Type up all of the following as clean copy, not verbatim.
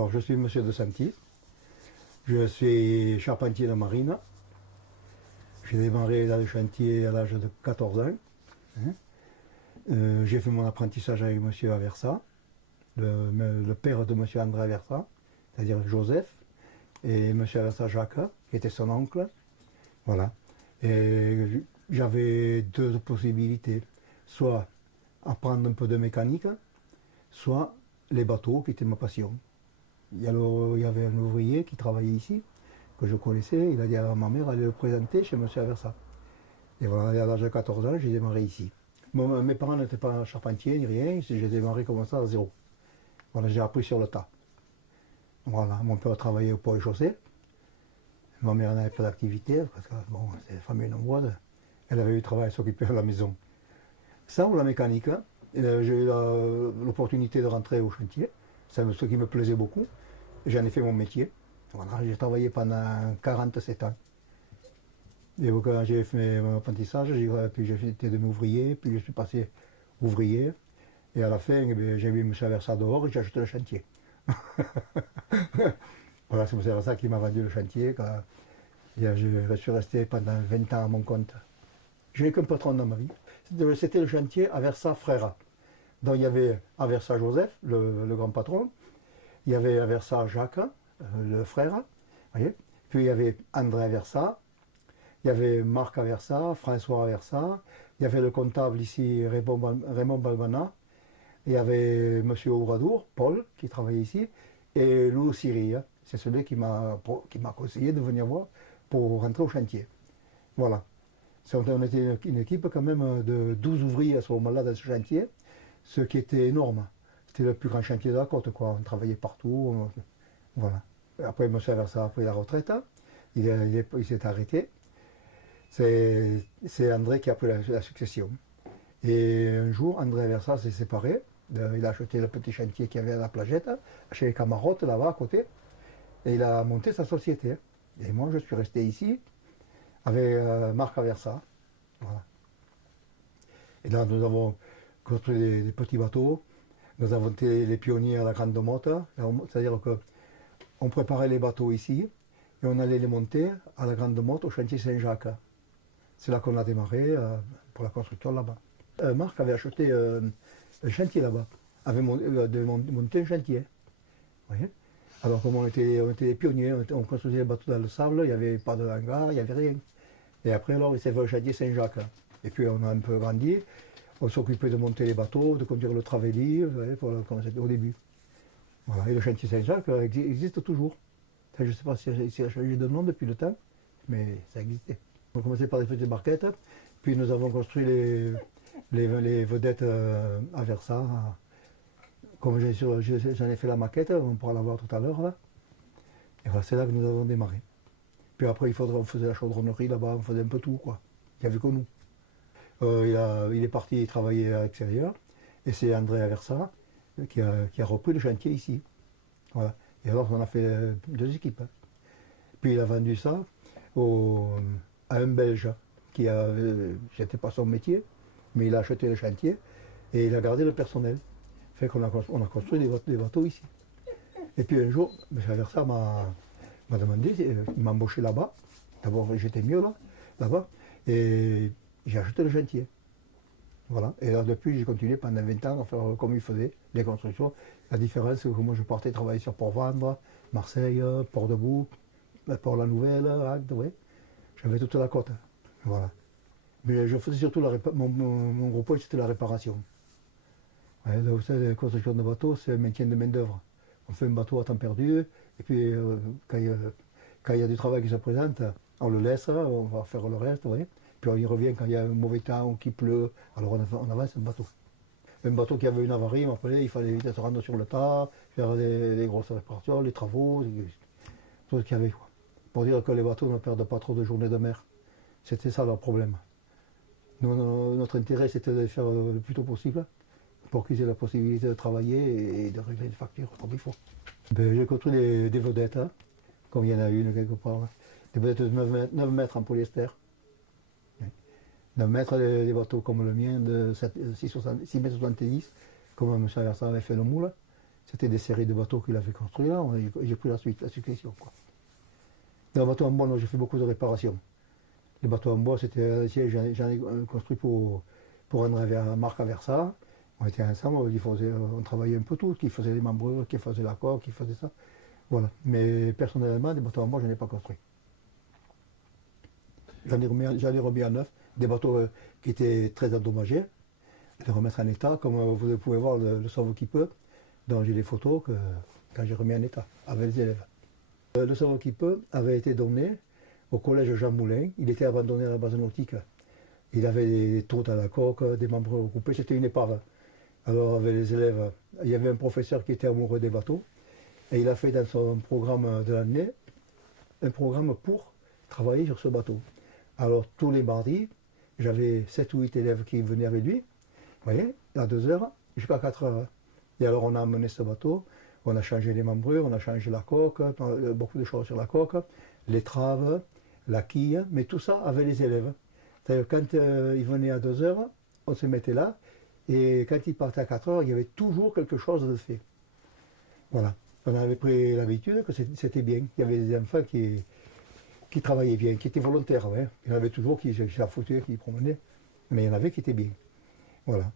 Alors, je suis monsieur de Santi. Je suis charpentier de marine. J'ai démarré dans le chantier à l'âge de 14 ans. Hein. J'ai fait mon apprentissage avec monsieur Aversa, le père de monsieur André Aversa, c'est-à-dire Joseph, et monsieur Aversa Jacques, qui était son oncle. Voilà. Et j'avais deux possibilités. Soit apprendre un peu de mécanique, soit les bateaux, qui étaient ma passion. Il y avait un ouvrier qui travaillait ici, que je connaissais. Il a dit à ma mère d'aller le présenter chez monsieur Aversa. Et voilà, à l'âge de 14 ans, j'ai démarré ici. Mes parents n'étaient pas charpentiers ni rien, j'ai démarré comme ça à zéro. Voilà, j'ai appris sur le tas. Voilà, mon père travaillait au pont et chaussée. Ma mère n'avait pas d'activité, parce que bon, c'est une famille nombreuse. Elle avait eu du travail à s'occuper à la maison. Ça ou la mécanique, hein, j'ai eu l'opportunité de rentrer au chantier, c'est ce qui me plaisait beaucoup. J'en ai fait mon métier. Voilà, j'ai travaillé pendant 47 ans. Et quand j'ai fait mon apprentissage, puis j'ai été demi-ouvrier, puis je suis passé ouvrier. Et à la fin, j'ai vu M. Aversa dehors et j'ai acheté le chantier. Voilà, c'est M. Aversa qui m'a vendu le chantier. Je suis resté pendant 20 ans à mon compte. Je n'ai qu'un patron dans ma vie. C'était le chantier Aversa Frères. Donc il y avait Aversa Joseph, le grand patron. Il y avait Aversa Jacques, le frère. Voyez. Puis il y avait André Aversa. Il y avait Marc Aversa, François Aversa. Il y avait le comptable ici, Raymond Balbana. Il y avait M. Ouradour, Paul, qui travaillait ici. Et Lou Siri, hein. C'est celui qui m'a conseillé de venir voir pour rentrer au chantier. Voilà. On était une équipe quand même de 12 ouvriers à ce moment-là dans ce chantier, ce qui était énorme. C'était le plus grand chantier de la côte, quoi. On travaillait partout. Voilà. Après, M. Aversa a pris la retraite. Il s'est arrêté. C'est André qui a pris la succession. Et un jour, André Aversa s'est séparé. Il a acheté le petit chantier qu'il y avait à la plagette, chez les Camarottes, là-bas, à côté. Et il a monté sa société. Et moi, je suis resté ici, avec Marc Aversa. Voilà. Et là, nous avons construit des petits bateaux. Nous avons été les pionniers à la Grande Motte. C'est-à-dire qu'on préparait les bateaux ici, et on allait les monter à la Grande Motte, au chantier Saint-Jacques. C'est là qu'on a démarré pour la construction là-bas. Marc avait acheté un chantier là-bas, avait monté un chantier. Vous voyez. Alors comme on était les pionniers, on construisait les bateaux dans le sable, il n'y avait pas de hangar, il n'y avait rien. Et après alors il s'est fait le chantier Saint-Jacques. Et puis on a un peu grandi, on s'occupait de monter les bateaux, de conduire le Travelli, comme c'était au début. Voilà. Et le chantier Saint-Jacques existe toujours. Je ne sais pas s'il a changé de nom depuis le temps, mais ça existait. On a commencé par des petites barquettes, puis nous avons construit les vedettes Aversa. Comme j'en ai fait la maquette, on pourra la voir tout à l'heure. Là. Et voilà, c'est là que nous avons démarré. Puis après, on faisait la chaudronnerie là-bas, on faisait un peu tout, quoi. Il n'y avait que nous. Il est parti travailler à l'extérieur, et c'est André Aversa qui a repris le chantier ici. Voilà. Et alors, on a fait deux équipes. Puis il a vendu ça à un Belge c'était pas son métier, mais il a acheté le chantier et il a gardé le personnel. Fait qu'on a construit des bateaux ici. Et puis un jour, M. Aversa m'a demandé, il m'a embauché là-bas. D'abord, j'étais mieux là-bas, et j'ai acheté le chantier. Voilà. Et là, depuis, j'ai continué pendant 20 ans à faire comme il faisait, les constructions. La différence, c'est que moi, je partais travailler sur Port-Vendre, Marseille, Port-de-Bouc, Port-la-Nouvelle, Agde, ouais. J'avais toute la côte. Voilà. Mais je faisais surtout mon gros point, c'était la réparation. Ouais, là, vous savez, la construction de bateaux, c'est un maintien de main-d'œuvre. On fait un bateau à temps perdu, et puis quand il y a du travail qui se présente, on le laisse, on va faire le reste, ouais. Puis on y revient quand il y a un mauvais temps, qu'il pleut, alors on avance un bateau. Un bateau qui avait une avarie, il fallait vite se rendre sur le tas, faire des grosses réparations, les travaux, tout ce qu'il y avait. Quoi. Pour dire que les bateaux ne perdent pas trop de journées de mer. C'était ça leur problème. Nous, notre intérêt, c'était de les faire le plus tôt possible pour qu'ils aient la possibilité de travailler et de régler les factures comme il faut. J'ai construit des vedettes, hein, comme il y en a une quelque part. Des vedettes de 9 mètres en polyester. 9 mètres, des bateaux comme le mien de 6,70 m, comme M. Aversa avait fait le moule. C'était des séries de bateaux qu'il avait construits là, j'ai pris la suite, la succession. Quoi. Dans le bateau en bois, j'ai fait beaucoup de réparations. Les bateaux en bois, c'était, j'en ai construit pour Marc Aversa. On était ensemble, on travaillait un peu tous, qui faisait les membrures, qui faisait la coque, qui faisait ça. Voilà. Mais personnellement, des bateaux en bois, je n'en ai pas construit. J'en ai remis à neuf, des bateaux qui étaient très endommagés, les remettre en état, comme vous pouvez voir le Sauve qui peut, dont j'ai des photos quand j'ai remis en état, avec les élèves. Le Sauve qui peut avait été donné au collège Jean Moulin, il était abandonné à la base nautique. Il avait des trous à la coque, des membres recoupés, c'était une épave. Alors avec les élèves, il y avait un professeur qui était amoureux des bateaux, et il a fait dans son programme de l'année, un programme pour travailler sur ce bateau. Alors tous les mardis, j'avais 7 ou 8 élèves qui venaient avec lui, vous voyez, à 2 heures jusqu'à 4 heures. Et alors on a amené ce bateau, on a changé les membrures, on a changé la coque, beaucoup de choses sur la coque, les traves, la quille, mais tout ça avec les élèves. C'est-à-dire quand ils venaient à 2 heures, on se mettait là, et quand ils partaient à 4 heures, il y avait toujours quelque chose de fait. Voilà. On avait pris l'habitude que c'était bien. Il y avait des enfants qui travaillaient bien, qui étaient volontaires. Ouais. Il y en avait toujours qui s'en foutaient, qui promenaient. Mais il y en avait qui étaient bien. Voilà.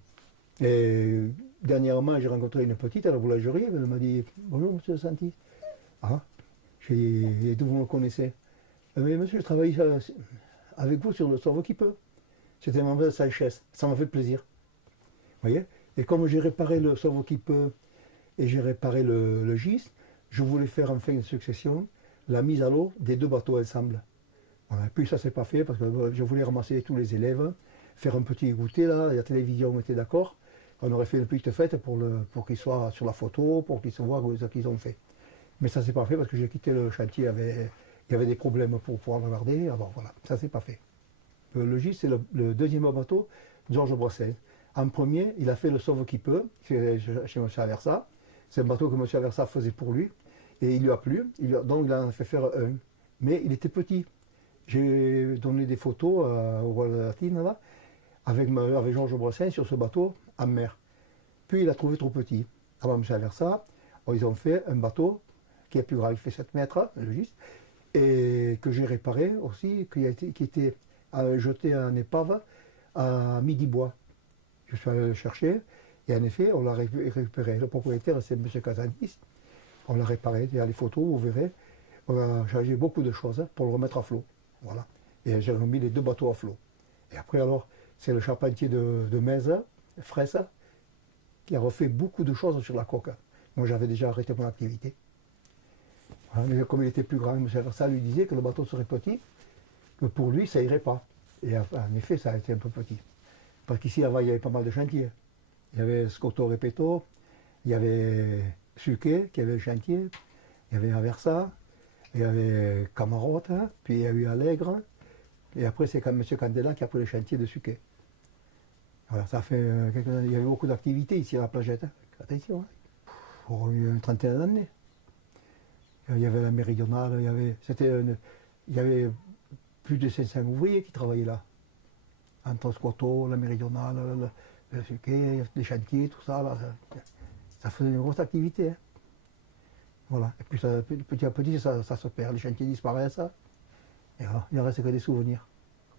Et dernièrement, j'ai rencontré une petite à la boulangerie. Elle m'a dit « Bonjour, monsieur Santi. » Ah, j'ai dit « Et d'où vous me connaissez ?»« Mais monsieur, je travaille avec vous sur le Sauve qui peut. » C'était Mme Sanchez. Ça m'a fait plaisir. Vous voyez. Et comme j'ai réparé le Sauve qui peut et j'ai réparé le gis, je voulais faire en fin de succession la mise à l'eau des 2 bateaux ensemble. Voilà. Et puis ça ne s'est pas fait parce que je voulais ramasser tous les élèves, faire un petit goûter là, la télévision était d'accord. On aurait fait une petite fête pour qu'ils soient sur la photo, pour qu'ils se voient ce qu'ils ont fait. Mais ça ne s'est pas fait parce que j'ai quitté le chantier, il y avait des problèmes pour pouvoir le garder, alors voilà, ça ne s'est pas fait. Le gis, c'est le deuxième bateau de Georges Brassens. En premier, il a fait le Sauve qui peut, chez M. Aversa. C'est un bateau que M. Aversa faisait pour lui. Et il lui a plu, donc il en a fait faire un. Mais il était petit. J'ai donné des photos au Roi de la Latine, là, avec Georges Brassens sur ce bateau en mer. Puis il a trouvé trop petit. Alors M. Aversa, ils ont fait un bateau qui est plus grand, il fait 7 mètres, le gis, et que j'ai réparé aussi, qui était jeté en épave à Midi-Bois. Je suis allé le chercher, et en effet, on l'a récupéré. Le propriétaire, c'est M. Casanis. On l'a réparé, il y a les photos, vous verrez. On a changé beaucoup de choses pour le remettre à flot. Voilà. Et j'ai remis les 2 bateaux à flot. Et après, alors, c'est le charpentier de Metz, Fraisse, qui a refait beaucoup de choses sur la coque. Moi, j'avais déjà arrêté mon activité. Voilà. Mais comme il était plus grand, M. Versa lui disait que le bateau serait petit, que pour lui, ça irait pas. Et en effet, ça a été un peu petit. Parce qu'ici, avant, il y avait pas mal de chantiers. Il y avait Scotto Repeto, il y avait Suquet, qui avait le chantier, il y avait Aversa, il y avait Camarotte, puis il y a eu Allègre, et après c'est M. Candela qui a pris le chantier de Suquet. Voilà, ça fait quelques années. Il y avait beaucoup d'activités ici à la plagette. Attention, pour une trentaine d'années. Il y avait la méridionale, il y avait plus de 500 ouvriers qui travaillaient là. Entre Scotto, la méridionale, le Suquet, les chantiers, tout ça. Là, ça faisait une grosse activité. Hein. Voilà. Et puis petit à petit, ça se perd. Les chantiers disparaissent. Et voilà, il ne reste que des souvenirs.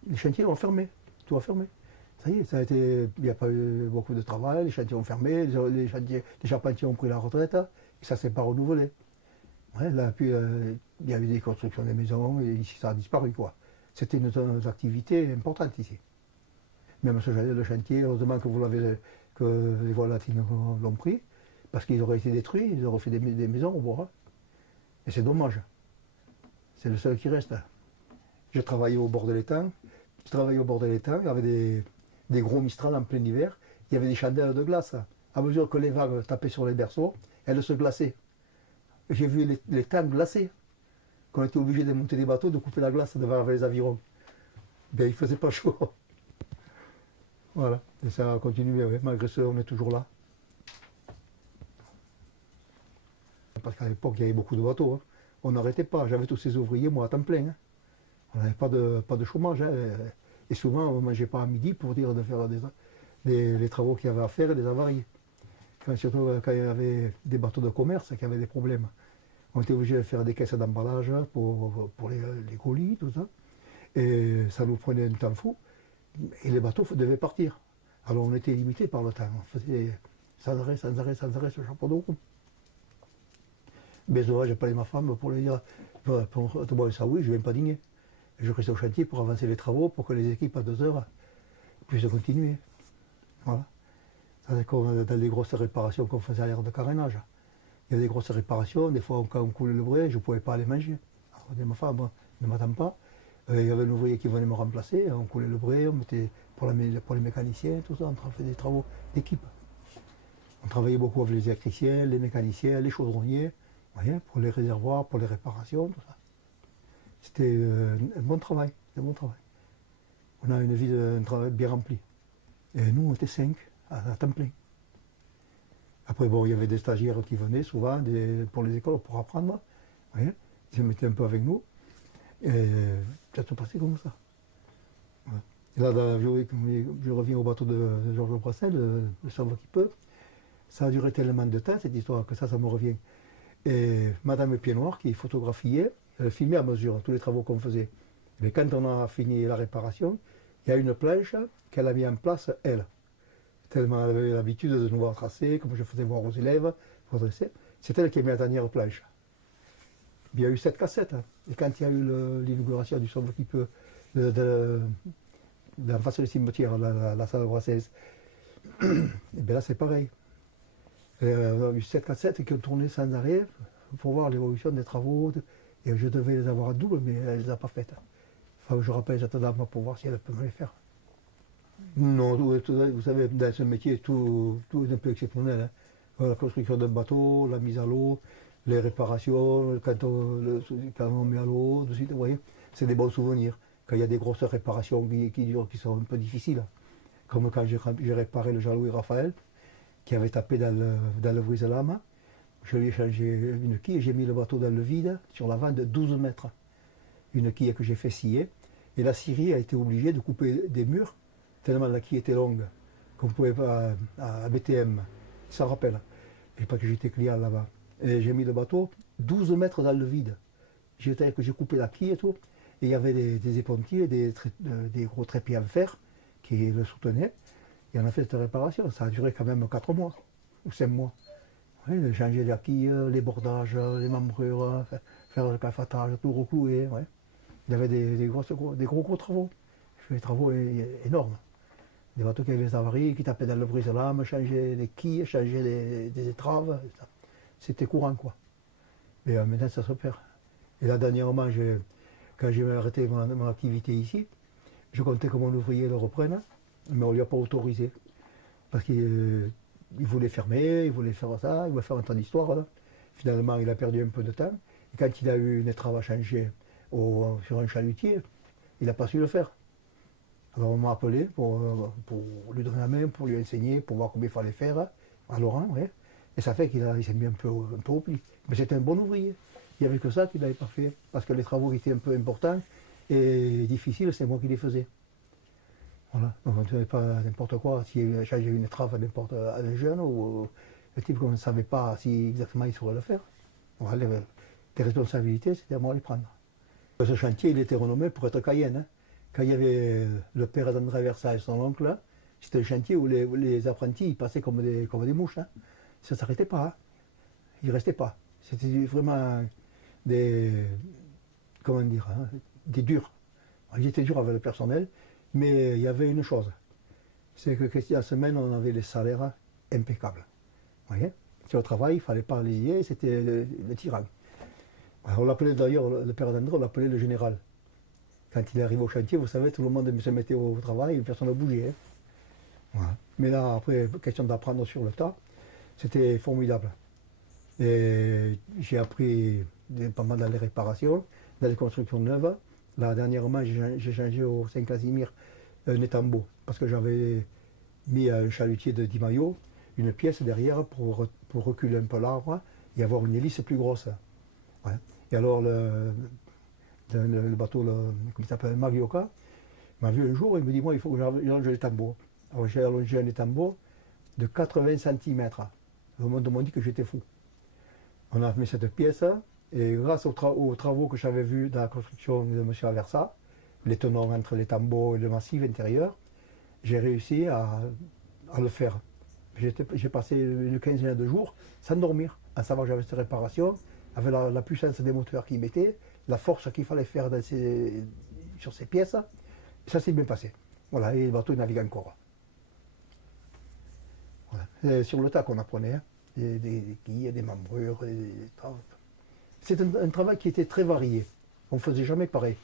Les chantiers ont fermé. Tout a fermé. Ça y est, il n'y a pas eu beaucoup de travail. Les chantiers ont fermé. Les charpentiers ont pris la retraite. Et ça ne s'est pas renouvelé. Ouais, là, puis il y avait des constructions de maisons. Et ici, ça a disparu. C'était une activité importante ici. Même le chantier, heureusement que les voies latines l'ont pris. Parce qu'ils auraient été détruits, ils auraient fait des maisons au bois. Et c'est dommage. C'est le seul qui reste. J'ai travaillé au bord de l'étang. Il y avait des gros Mistral en plein hiver. Il y avait des chandelles de glace. À mesure que les vagues tapaient sur les berceaux, elles se glaçaient. J'ai vu les tanks glacés. Qu'on était obligé de monter des bateaux, de couper la glace devant les avirons. Ben, il ne faisait pas chaud. Voilà. Et ça a continué, ouais. Malgré ça, on est toujours là. Parce qu'à l'époque, il y avait beaucoup de bateaux. Hein. On n'arrêtait pas. J'avais tous ces ouvriers, moi, à temps plein. Hein. On n'avait pas de chômage. Hein. Et souvent, on ne mangeait pas à midi pour dire de faire les travaux qu'il y avait à faire et les avariés. Surtout quand il y avait des bateaux de commerce qui avaient des problèmes. On était obligé de faire des caisses d'emballage pour les colis, tout ça. Et ça nous prenait un temps fou. Et les bateaux devaient partir. Alors on était limité par le temps. On faisait sans arrêt ce chapeau de roue. Mais j'ai appelé ma femme pour lui dire bon, ça oui, je ne viens pas dîner. Et je reste au chantier pour avancer les travaux, pour que les équipes à 2 heures puissent continuer. Voilà. C'est comme dans les grosses réparations qu'on faisait à l'ère de carénage. Il y a des grosses réparations, des fois quand on coulait le bray, je ne pouvais pas aller manger. Alors je dis à ma femme, ne m'attends pas. Il y avait un ouvrier qui venait me remplacer, on coulait le bray, on mettait pour les mécaniciens, tout ça, on faisait des travaux d'équipe. On travaillait beaucoup avec les électriciens, les mécaniciens, les chaudronniers, voyez, pour les réservoirs, pour les réparations, tout ça. C'était un bon travail, On a une vie de travail bien remplie. Et nous, on était 5 à temps plein. Après, bon, il y avait des stagiaires qui venaient souvent pour les écoles pour apprendre. Voyez, ils se mettaient un peu avec nous. Et ça se passait comme ça. Ouais. Et là, je reviens au bateau de Georges Brassens, le Sauveur qui peut. Ça a duré tellement de temps, cette histoire, que ça me revient. Et Madame Pied-Noir, qui photographiait, elle filmait à mesure tous les travaux qu'on faisait. Mais quand on a fini la réparation, il y a une planche qu'elle a mis en place, elle. Tellement elle avait l'habitude de nous voir tracer, comme je faisais voir aux élèves, c'est elle qui a mis la dernière planche. Il y a eu 7 cassettes. Et quand il y a eu l'inauguration du Sauve qui peut, en face du cimetière, la salle Brassens, et bien là c'est pareil. On a eu 7 cassettes qui ont tourné sans arrêt pour voir l'évolution des travaux. Et je devais les avoir à double, mais elle ne les a pas faites. Enfin, je rappelle cette dame pour voir si elle peut me les faire. Non, vous savez, dans ce métier, tout est un peu exceptionnel. Hein. La construction d'un bateau, la mise à l'eau, les réparations, quand on met à l'eau, vous voyez, c'est des bons souvenirs. Quand il y a des grosses réparations qui sont un peu difficiles, comme quand j'ai réparé le Jean-Louis Raphaël, qui avait tapé dans le brise-lames, je lui ai changé une quille et j'ai mis le bateau dans le vide sur la vanne de 12 mètres. Une quille que j'ai fait scier, et la scierie a été obligée de couper des murs, tellement la quille était longue, qu'on ne pouvait pas, à BTM, ça rappelle, et pas que j'étais client là-bas. Et j'ai mis le bateau 12 mètres dans le vide. J'ai coupé la quille et tout, et il y avait des épontiers, des gros trépieds en fer qui le soutenaient, et on a fait cette réparation. Ça a duré quand même 4 mois, ou 5 mois. Oui, changer la quille, les bordages, les membrures, faire le calfatage, tout reclouer. Ouais. Il y avait des gros travaux. Je fais des travaux énormes. Des bateaux qui avaient des avaries, qui tapaient dans le brise-lames, changer les quilles, changer des étraves. C'était courant, quoi. Mais maintenant, ça se perd. Et là, dernièrement, quand j'ai arrêté mon activité ici, je comptais que mon ouvrier le reprenne, mais on ne lui a pas autorisé. Parce qu'il voulait fermer, il voulait faire ça, il voulait faire un temps d'histoire. Finalement, il a perdu un peu de temps. Et quand il a eu une étrave à changer sur un chalutier, il n'a pas su le faire. Alors on m'a appelé pour lui donner la main, pour lui enseigner, pour voir comment il fallait faire, à Laurent, ouais. Et ça fait qu'il s'est mis un peu au pli. Mais c'était un bon ouvrier. Il n'y avait que ça qu'il n'avait pas fait. Parce que les travaux étaient un peu importants et difficiles, c'est moi qui les faisais. Voilà. Donc on ne faisait pas n'importe quoi. S'il changeait une étrave à un jeune, ou le type qu'on ne savait pas si exactement il saurait le faire. Voilà, les responsabilités, c'était à moi de les prendre. Ce chantier, il était renommé pour être Cayenne. Hein. Quand il y avait le père d'André Versailles, son oncle, c'était un chantier où les apprentis ils passaient comme des mouches. Hein. Ça ne s'arrêtait pas. Hein. Ils ne restaient pas. C'était vraiment comment dire, hein, des durs. Ils étaient durs avec le personnel, mais il y avait une chose. C'est que la semaine, on avait les salaires impeccables. Vous voyez, sur le travail, il ne fallait pas les lier, c'était le tyran. Alors, on l'appelait d'ailleurs, le père d'André, on l'appelait le général. Quand il est arrivé au chantier, vous savez, tout le monde se mettait au travail, personne ne bougeait. Hein. Voilà. Mais là, après, question d'apprendre sur le tas, c'était formidable. Et j'ai appris pas mal dans les réparations, dans les constructions neuves. Là, dernièrement, j'ai changé au Saint-Casimir un étambeau, parce que j'avais mis un chalutier de 10 maillots, une pièce derrière pour reculer un peu l'arbre et avoir une hélice plus grosse. Ouais. Et alors, le bateau, comment il s'appelle, Magioka, m'a vu un jour et il me dit, moi, il faut que j'allonge les tambours. Alors j'ai allongé un étambeau de 80 cm. Le monde m'a dit que j'étais fou. On a mis cette pièce, et grâce aux travaux que j'avais vus dans la construction de M. Aversa, les tenons entre les tambours et le massif intérieur, j'ai réussi à le faire. J'ai passé une quinzaine de jours sans dormir, à savoir que j'avais cette réparation, avec la puissance des moteurs qu'ils mettaient, la force qu'il fallait faire sur ces pièces, et ça s'est bien passé. Voilà, et le bateau navigue encore. Voilà. C'est sur le tas qu'on apprenait, hein. Des quilles, des membrures, c'est un travail qui était très varié. On ne faisait jamais pareil.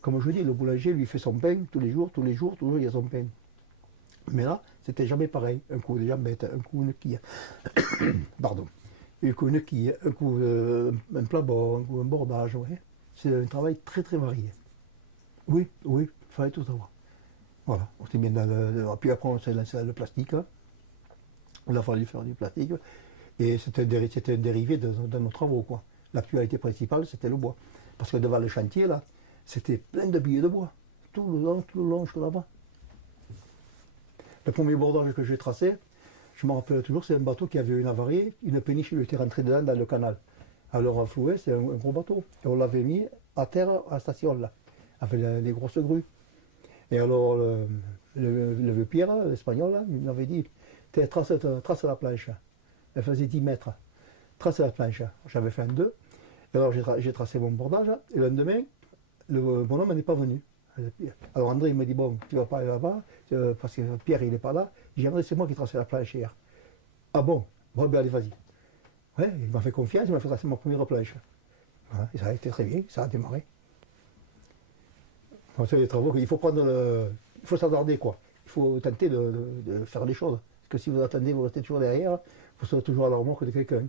Comme je dis, le boulanger lui fait son pain tous les jours, il y a son pain. Mais là, c'était jamais pareil. Un coup des jambettes, un coup une quille. Pardon. Un coup une quille, un coup un plat-bord, un coup un bordage. Ouais. C'est un travail très très varié. Oui, il fallait tout savoir. Voilà. On bien puis après, on s'est lancé dans le plastique. Hein. Il a fallu faire du plastique. Et c'était un dérivé de nos travaux, quoi. L'actualité principale, c'était le bois. Parce que devant le chantier, là, c'était plein de billets de bois. Tout le long, jusque là-bas. Le premier bordage que j'ai tracé, je me rappelle toujours, c'est un bateau qui avait une avarie, une péniche lui était rentrée dedans dans le canal. Alors on flouait, c'est un gros bateau. Et on l'avait mis à terre à la station, là, avec les grosses grues. Et alors le vieux Pierre, l'espagnol, là, il m'avait dit, trace la planche. Elle faisait 10 mètres. Trace la planche. J'avais fait un 2. Et alors j'ai tracé mon bordage. Et le lendemain, le bonhomme n'est pas venu. Alors André il me dit, bon, tu vas pas aller là-bas, parce que Pierre il n'est pas là. J'ai dit, André, c'est moi qui traçais la planche hier. Ah bon? Bon, ben allez, vas-y. Ouais, il m'a fait confiance, il m'a fait tracer ma première planche. Voilà, et ça a été très bien, ça a démarré. Donc, c'est les travaux qu'il faut prendre, il faut s'attarder, quoi. Il faut tenter de faire les choses. Parce que si vous attendez, vous restez toujours derrière, vous serez toujours à la remorque de quelqu'un.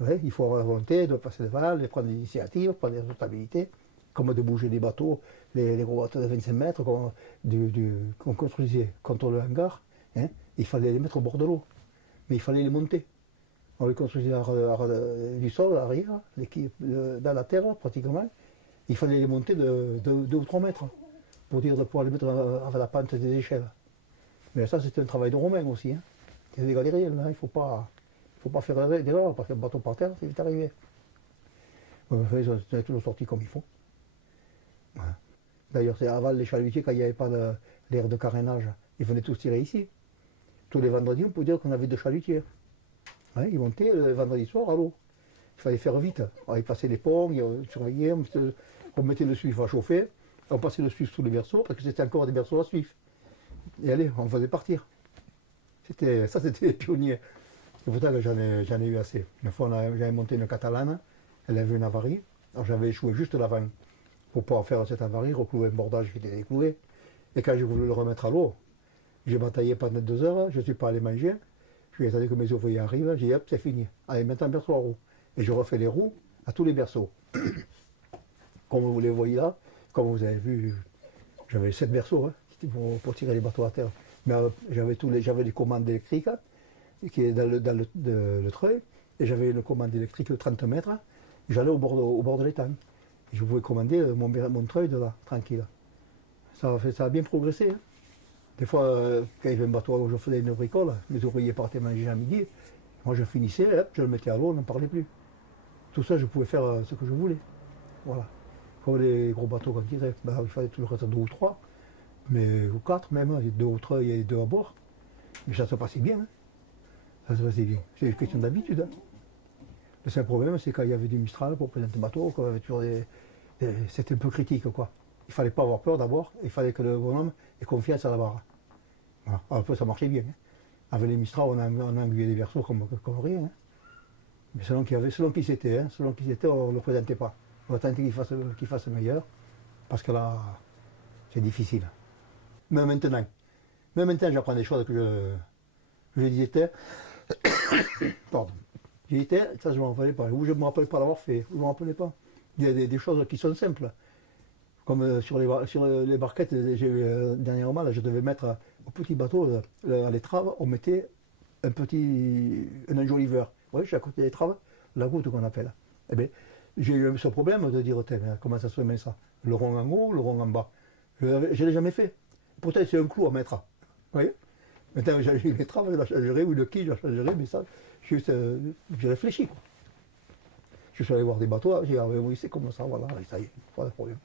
Ouais, il faut avoir la volonté de passer devant, de prendre l'initiative, prendre des responsabilités, comme de bouger des bateaux, les gros bateaux de 25 mètres qu'on construisait contre le hangar. Hein, il fallait les mettre au bord de l'eau, mais il fallait les monter. On les construisait du sol, à l'arrière, dans la terre pratiquement. Il fallait les monter de 2 ou 3 mètres pour pouvoir les mettre avec la pente des échelles. Mais ça, c'était un travail de Romain aussi. Hein. Il y a des galériens, là, il ne faut pas faire d'erreur, parce qu'un bateau par terre, c'est vite arrivé. Ils ont toujours sorti comme il faut. Voilà. D'ailleurs, c'est avant les chalutiers, quand il n'y avait pas l'air de carénage, ils venaient tous tirer ici. Tous les vendredis, on peut dire qu'on avait 2 chalutiers. Ouais, ils montaient le vendredi soir à l'eau. Il fallait faire vite. Alors, ils passaient les ponts, ils surveillaient, on mettait le suif à chauffer, on passait le suif sous les berceaux, parce que c'était encore des berceaux à suif. Et allez, on faisait partir. C'était les pionniers. C'est pour ça que j'en ai eu assez. Une fois, j'avais monté une catalane, elle avait une avarie. Alors j'avais échoué juste l'avant pour pouvoir faire cette avarie, reclouer un bordage qui était décloué. Et quand j'ai voulu le remettre à l'eau, j'ai bataillé pendant 2 heures, je ne suis pas allé manger. Je lui ai attendu que mes ouvriers arrivent, j'ai dit hop, c'est fini. Allez, maintenant berceau à roues. Et je refais les roues à tous les berceaux. Comme vous les voyez là, comme vous avez vu, j'avais 7 berceaux hein, pour tirer les bateaux à terre. Mais j'avais des commandes électriques qui est dans le treuil, et j'avais une commande électrique de 30 mètres, et j'allais au bord de l'étang. Et je pouvais commander mon treuil de là, tranquille. Ça a bien progressé. Hein. Des fois, quand il y avait un bateau où je faisais une bricole, les ouvriers partaient manger à midi, moi je finissais, hop, je le mettais à l'eau, on n'en parlait plus. Tout ça, je pouvais faire ce que je voulais. Voilà. Comme les gros bateaux quand ils tiraient, il fallait toujours être 2 ou 3, ou 4 même, 2 au treuil et 2 à bord. Mais ça se passait bien. Hein. Ça se passait bien. C'est une question d'habitude. Hein. Le seul problème, c'est quand il y avait du Mistral pour présenter le bateau, c'était un peu critique, quoi. Il ne fallait pas avoir peur d'abord, il fallait que le bonhomme ait confiance à la barre. Voilà. Alors, après, ça marchait bien. Hein. Avec les Mistral, on a englué des berceaux comme rien. Hein. Mais selon qui c'était, on ne le présentait pas. On attendait qu'il fasse meilleur, parce que là, c'est difficile. Même maintenant, j'apprends des choses que je disais, pardon. Ça je ne me rappelais pas, ou je ne me rappelle pas l'avoir fait, ou je ne me rappelais pas. Il y a des choses qui sont simples. Comme sur les barquettes, dernièrement, là, je devais mettre au petit bateau, à l'étrave, on mettait un enjoliveur. Vous voyez, à côté des étraves, la goutte qu'on appelle. Eh bien, j'ai eu ce problème de dire, comment ça se met ça? Le rond en haut, le rond en bas. Je ne l'ai jamais fait. Pourtant, c'est un clou à mettre. Vous voyez? Maintenant, j'ai une betterave, je la changerai, ou une quille, je la changerai, mais ça, juste, j'ai réfléchi, quoi. Je suis allé voir des bateaux, j'ai dit, ah oui, c'est comme ça, voilà, et ça y est, pas de problème.